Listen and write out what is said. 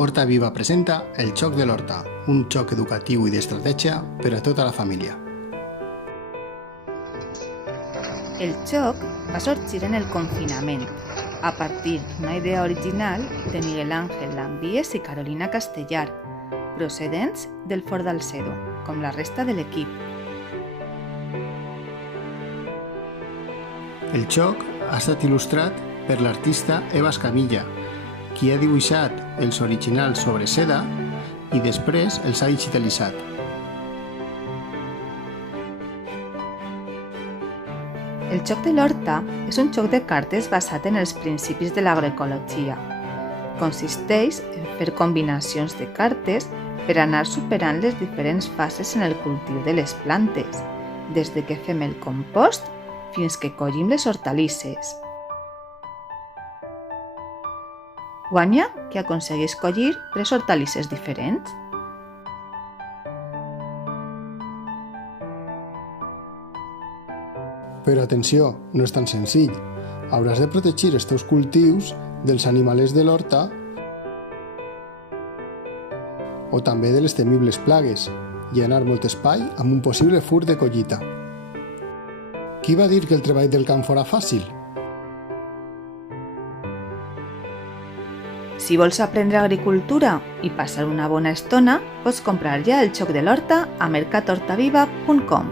Horta Viva presenta El Xoc de l'Horta, un xoc educatiu i d'estratègia per a tota la família. El xoc va sorgir en el confinament, a partir d'una idea original de Miguel Ángel Lambíes i Carolina Castellar, procedents del Fort d'Alcedo, com la resta de l'equip. El xoc ha estat il·lustrat per l'artista Eva Escamilla, qui ha dibuixat els originals sobre seda i després els ha digitalitzat. El xoc de l'horta és un xoc de cartes basat en els principis de l'agroecologia. Consisteix en fer combinacions de cartes per anar superant les diferents fases en el cultiu de les plantes, des de que fem el compost fins que collim les hortalisses. Guanya qui aconsegueix collir 3 hortalisses diferents. Però atenció, no és tan senzill. Hauràs de protegir els teus cultius dels animalets de l'horta o també de les temibles plagues i anar molt espai amb un possible fur de collita. Qui va dir que el treball del camp fora fàcil? Si vols aprendre agricultura i passar una bona estona, pots comprar ja el xoc de l'horta a mercathortaviva.com.